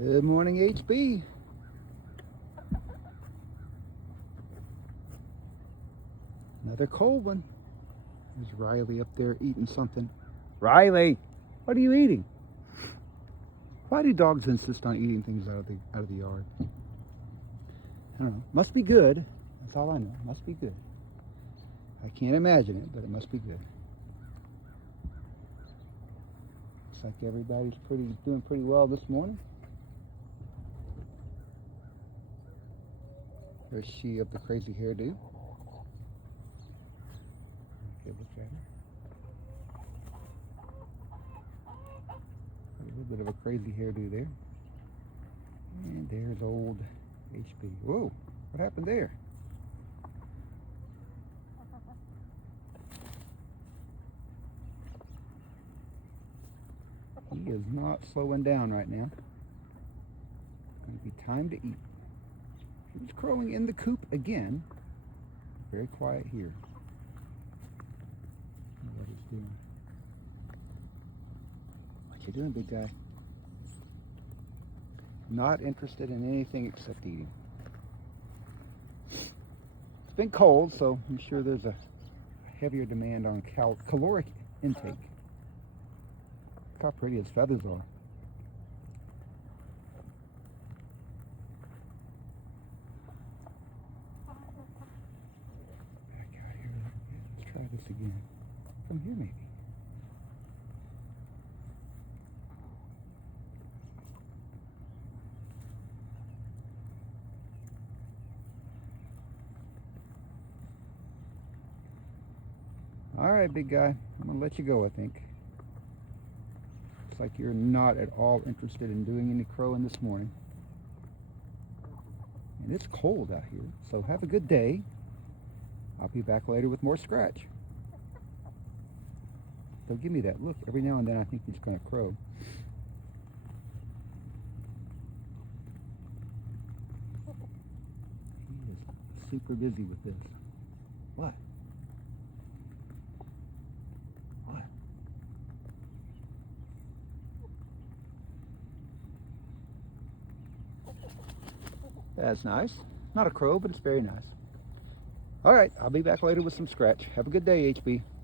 Good morning, HB. Another cold one. There's Riley up there eating something. Riley, what are you eating? Why do dogs insist on eating things out of the yard? I don't know. Must be good. That's all I know. Must be good. I can't imagine it, but it must be good. Looks like everybody's doing pretty well this morning. There's she of the crazy hairdo. Okay, look at her. A little bit of a crazy hairdo there. And there's old HB. Whoa, what happened there? He is not slowing down right now. It's going to be time to eat. He's curling in the coop again. Very quiet here. What he's doing. What you doing, big guy? Not interested in anything except eating. It's been cold, so I'm sure there's a heavier demand on caloric intake. Look how pretty his feathers are. Back out here. Let's try this again. From here, maybe. All right, big guy. I'm going to let you go, I think. Looks like you're not at all interested in doing any crowing this morning. And it's cold out here, so have a good day. I'll be back later with more scratch. Don't give me that look. Every now and then I think he's going to crow. He is super busy with this. What? What? That's nice. Not a crow, but it's very nice. All right, I'll be back later with some scratch. Have a good day, HB.